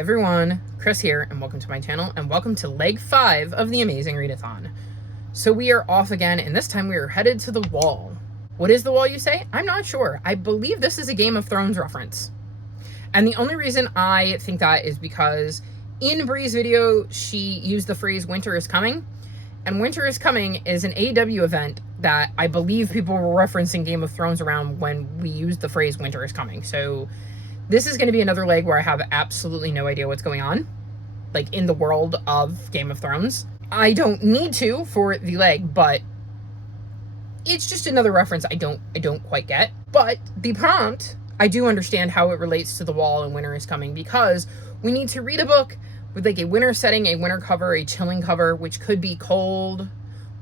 everyone, Chris here, and welcome to my channel, and welcome to leg 5 of the amazing Readathon. So we are off again, and this time we are headed to the wall. What is the wall, you say? I'm not sure. I believe this is a Game of Thrones reference. And the only reason I think that is because in Bree's video, she used the phrase winter is coming, and winter is coming is an AEW event that I believe people were referencing Game of Thrones around when we used the phrase winter is coming. So this is going to be another leg where I have absolutely no idea what's going on, like in the world of Game of Thrones. I don't need to for the leg, but it's just another reference I don't quite get. But the prompt, I do understand how it relates to the wall and winter is coming, because we need to read a book with like a winter setting, a winter cover, a chilling cover, which could be cold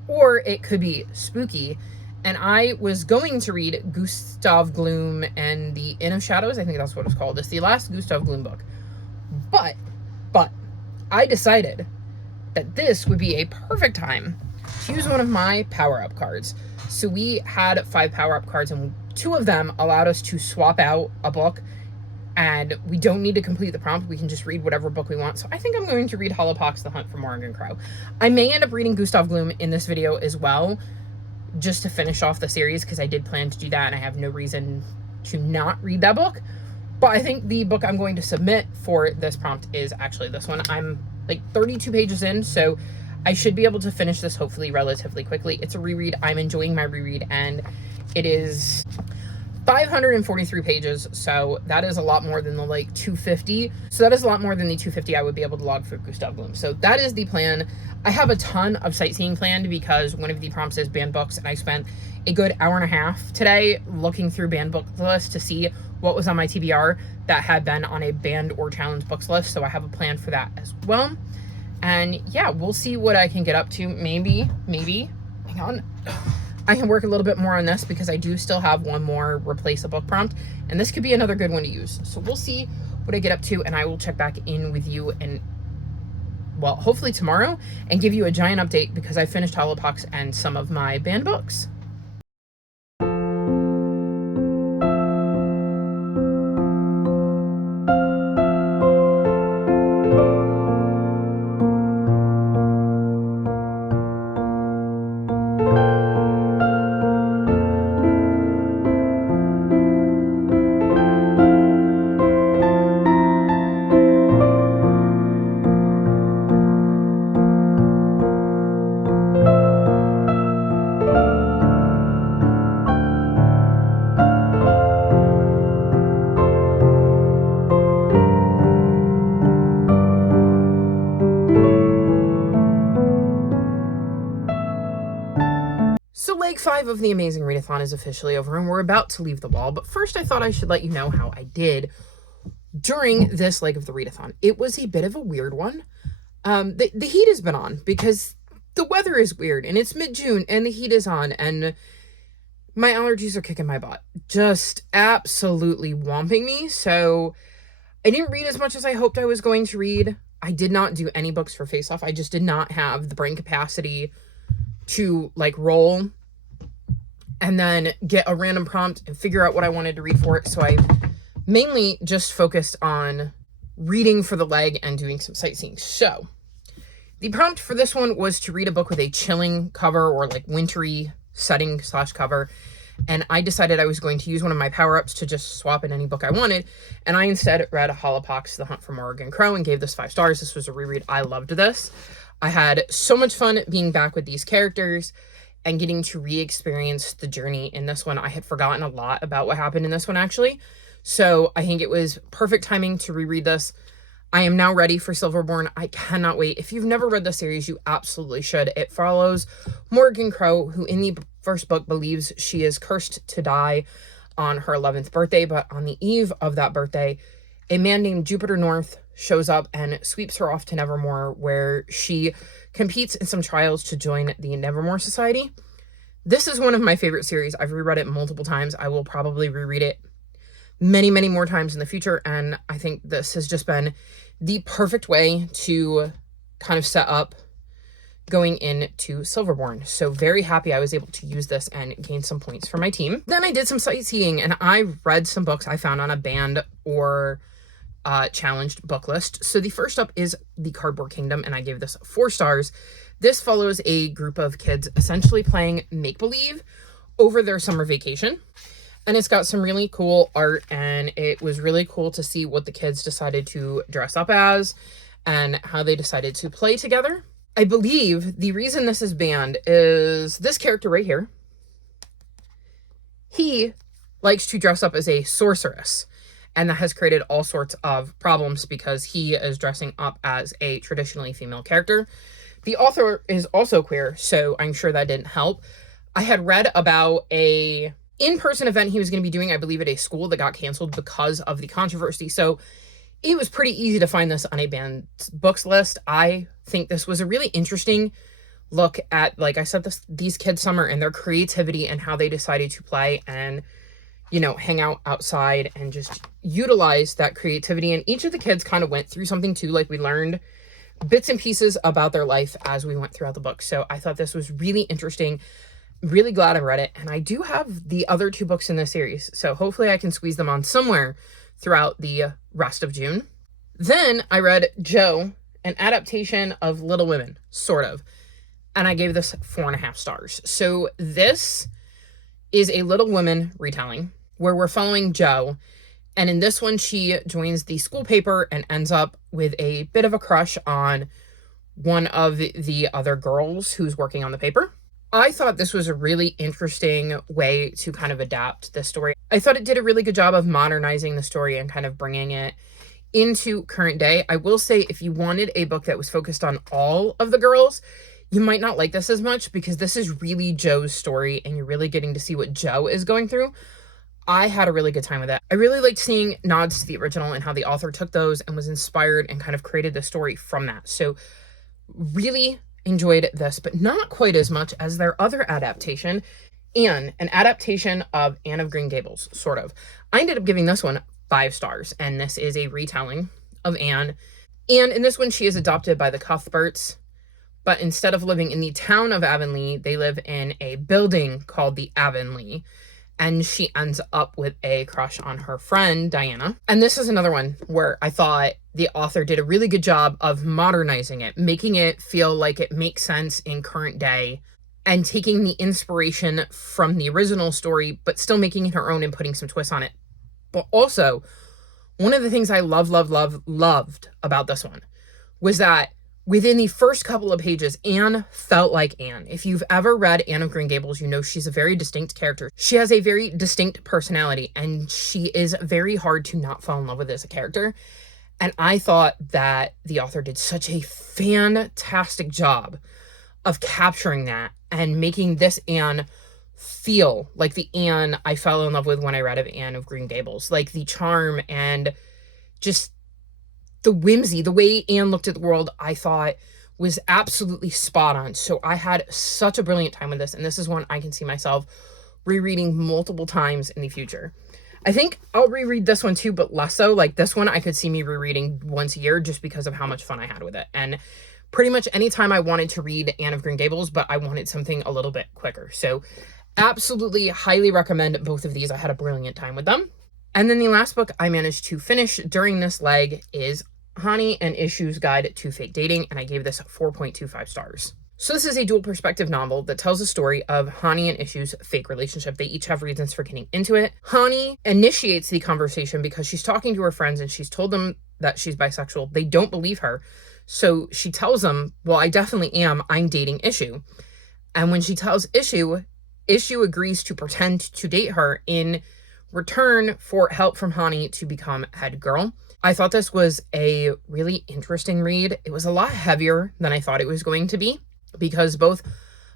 or it could be spooky. And I was going to read Gustav Gloom and the Inn of Shadows. I think that's what it's called. It's the last Gustav Gloom book. But I decided that this would be a perfect time to use one of my power-up cards. So we had 5 power-up cards, and 2 of them allowed us to swap out a book, and we don't need to complete the prompt. We can just read whatever book we want. So I think I'm going to read Hollowpox, The Hunt for Morrigan Crow. I may end up reading Gustav Gloom in this video as well, just to finish off the series, because I did plan to do that and I have no reason to not read that book. But I think the book I'm going to submit for this prompt is actually this one. I'm like 32 pages in, so I should be able to finish this hopefully relatively quickly. It's a reread. I'm enjoying my reread, and it is 543 pages, so that is a lot more than the like 250. So that is a lot more than the 250 I would be able to log for Gustav Gloom. So that is the plan. I have a ton of sightseeing planned because one of the prompts is banned books, and I spent a good hour and a half today looking through banned book lists to see what was on my TBR that had been on a banned or challenged books list. So I have a plan for that as well. And yeah, we'll see what I can get up to. Maybe, hang on. I can work a little bit more on this because I do still have one more replace a book prompt, and this could be another good one to use. So we'll see what I get up to, and I will check back in with you and, well, hopefully tomorrow, and give you a giant update because I finished Hollowpox and some of my banned books. So leg 5 of the amazing Readathon is officially over, and we're about to leave the wall. But first, I thought I should let you know how I did during this leg of the Readathon. It was a bit of a weird one. The heat has been on because the weather is weird, and it's mid-June, and the heat is on, and my allergies are kicking my butt. Just absolutely whomping me. So I didn't read as much as I hoped I was going to read. I did not do any books for Face Off. I just did not have the brain capacity to like roll and then get a random prompt and figure out what I wanted to read for it. So I mainly just focused on reading for the leg and doing some sightseeing. So the prompt for this one was to read a book with a chilling cover or like wintry setting / cover. And I decided I was going to use one of my power-ups to just swap in any book I wanted. And I instead read Hollowpox, The Hunt for Morrigan Crow, and gave this 5 stars. This was a reread. I loved this. I had so much fun being back with these characters and getting to re-experience the journey in this one. I had forgotten a lot about what happened in this one, actually. So I think it was perfect timing to reread this. I am now ready for Silverborn. I cannot wait. If you've never read the series, you absolutely should. It follows Morrigan Crow, who in the first book believes she is cursed to die on her 11th birthday. But on the eve of that birthday, a man named Jupiter North shows up and sweeps her off to Nevermore, where she competes in some trials to join the Nevermore Society. This is one of my favorite series. I've reread it multiple times. I will probably reread it many, many more times in the future, and I think this has just been the perfect way to kind of set up going into Silverborn. So very happy I was able to use this and gain some points for my team. Then I did some sightseeing and I read some books I found on a banned or challenged book list. So the first up is The Cardboard Kingdom, and I gave this 4 stars. This follows a group of kids essentially playing make-believe over their summer vacation. And it's got some really cool art, and it was really cool to see what the kids decided to dress up as and how they decided to play together. I believe the reason this is banned is this character right here. He likes to dress up as a sorceress, and that has created all sorts of problems because he is dressing up as a traditionally female character. The author is also queer, so I'm sure that didn't help. I had read about a in-person event he was going to be doing, I believe, at a school that got canceled because of the controversy. So it was pretty easy to find this on a banned books list. I think this was a really interesting look at, like I said, these kids' summer and their creativity and how they decided to play and, you know, hang out outside and just utilize that creativity. And each of the kids kind of went through something too. Like, we learned bits and pieces about their life as we went throughout the book. So I thought this was really interesting. Really glad I read it. And I do have the other 2 books in this series, so hopefully I can squeeze them on somewhere throughout the rest of June. Then I read Joe, an adaptation of Little Women, sort of. And I gave this 4.5 stars. So this is a Little Women retelling where we're following Joe. And in this one, she joins the school paper and ends up with a bit of a crush on one of the other girls who's working on the paper. I thought this was a really interesting way to kind of adapt this story. I thought it did a really good job of modernizing the story and kind of bringing it into current day. I will say, if you wanted a book that was focused on all of the girls, you might not like this as much because this is really Joe's story and you're really getting to see what Joe is going through. I had a really good time with it. I really liked seeing nods to the original and how the author took those and was inspired and kind of created the story from that. So really enjoyed this, but not quite as much as their other adaptation, Anne, an adaptation of Anne of Green Gables, sort of. I ended up giving this one 5 stars, and this is a retelling of Anne. And in this one, she is adopted by the Cuthberts, but instead of living in the town of Avonlea, they live in a building called the Avonlea, and she ends up with a crush on her friend, Diana. And this is another one where I thought the author did a really good job of modernizing it, making it feel like it makes sense in current day, and taking the inspiration from the original story, but still making it her own and putting some twists on it. But also, one of the things I loved about this one was that within the first couple of pages, Anne felt like Anne. If you've ever read Anne of Green Gables, you know she's a very distinct character. She has a very distinct personality, and she is very hard to not fall in love with as a character. And I thought that the author did such a fantastic job of capturing that and making this Anne feel like the Anne I fell in love with when I read of Anne of Green Gables. Like the charm and just the whimsy, the way Anne looked at the world, I thought was absolutely spot on. So I had such a brilliant time with this, and this is one I can see myself rereading multiple times in the future. I think I'll reread this one too, but less so. Like this one, I could see me rereading once a year just because of how much fun I had with it. And pretty much anytime I wanted to read Anne of Green Gables, but I wanted something a little bit quicker. So absolutely highly recommend both of these. I had a brilliant time with them. And then the last book I managed to finish during this leg is Hani and Ishu's Guide to Fake Dating, and I gave this 4.25 stars. So this is a dual perspective novel that tells the story of Hani and Ishu's fake relationship. They each have reasons for getting into it. Hani initiates the conversation because she's talking to her friends and she's told them that she's bisexual. They don't believe her. So she tells them, well, I definitely am. I'm dating Ishu. And when she tells Ishu, Ishu agrees to pretend to date her in return for help from Hani to become head girl. I thought this was a really interesting read. It was a lot heavier than I thought it was going to be because both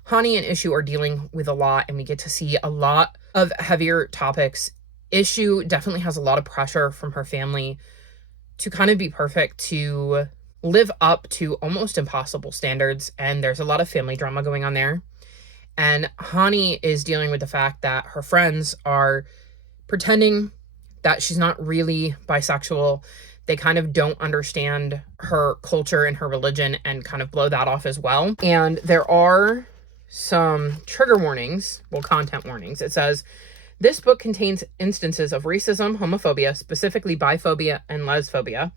Hani and Ishu are dealing with a lot and we get to see a lot of heavier topics. Ishu definitely has a lot of pressure from her family to kind of be perfect, to live up to almost impossible standards, and there's a lot of family drama going on there. And Hani is dealing with the fact that her friends are pretending that she's not really bisexual. They kind of don't understand her culture and her religion and kind of blow that off as well. And there are some trigger warnings, well, content warnings. It says, This book contains instances of racism, homophobia, specifically biphobia and lesphobia,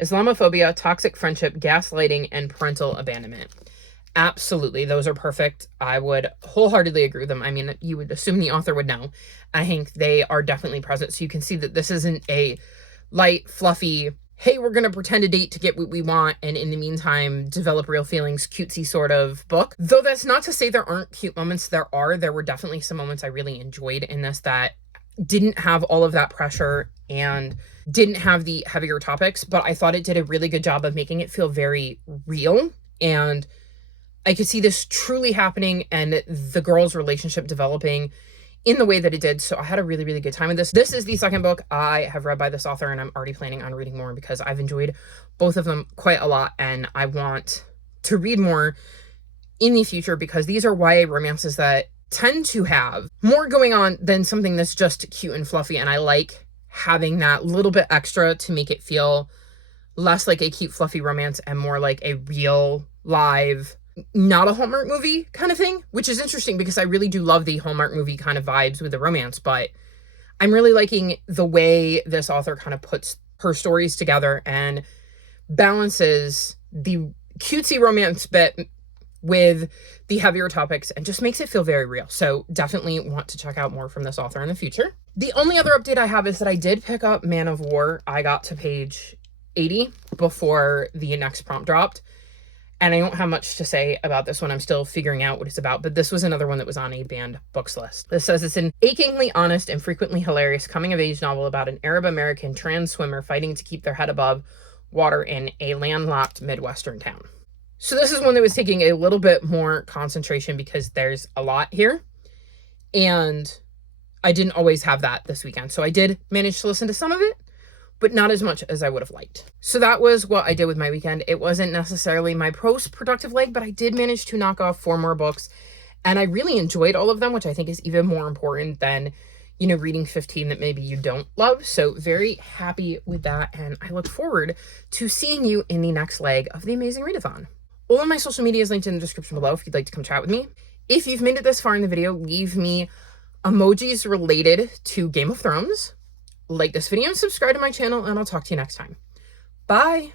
Islamophobia, toxic friendship, gaslighting, and parental abandonment. Absolutely. Those are perfect. I would wholeheartedly agree with them. I mean, you would assume the author would know. I think they are definitely present. So you can see that this isn't a light, fluffy, hey, we're going to pretend to date to get what we want, and in the meantime, develop real feelings, cutesy sort of book. Though that's not to say there aren't cute moments. There were definitely some moments I really enjoyed in this that didn't have all of that pressure and didn't have the heavier topics, but I thought it did a really good job of making it feel very real, and I could see this truly happening and the girls' relationship developing in the way that it did. So I had a really, really good time with this. This is the second book I have read by this author, and I'm already planning on reading more because I've enjoyed both of them quite a lot, and I want to read more in the future because these are YA romances that tend to have more going on than something that's just cute and fluffy, and I like having that little bit extra to make it feel less like a cute, fluffy romance and more like a real, live, not a Hallmark movie kind of thing, which is interesting because I really do love the Hallmark movie kind of vibes with the romance, but I'm really liking the way this author kind of puts her stories together and balances the cutesy romance bit with the heavier topics and just makes it feel very real. So definitely want to check out more from this author in the future. The only other update I have is that I did pick up Man of War. I got to page 80 before the next prompt dropped. And I don't have much to say about this one. I'm still figuring out what it's about, but this was another one that was on a banned books list. This says it's an achingly honest and frequently hilarious coming-of-age novel about an Arab-American trans swimmer fighting to keep their head above water in a landlocked Midwestern town. So this is one that was taking a little bit more concentration because there's a lot here, and I didn't always have that this weekend. So I did manage to listen to some of it, but not as much as I would have liked. So that was what I did with my weekend. It wasn't necessarily my most productive leg, but I did manage to knock off 4 more books, and I really enjoyed all of them, which I think is even more important than, you know, reading 15 that maybe you don't love. So very happy with that, and I look forward to seeing you in the next leg of the Amazing Readathon. All of my social media is linked in the description below if you'd like to come chat with me. If you've made it this far in the video, leave me emojis related to Game of Thrones. Like this video and subscribe to my channel, and I'll talk to you next time. Bye!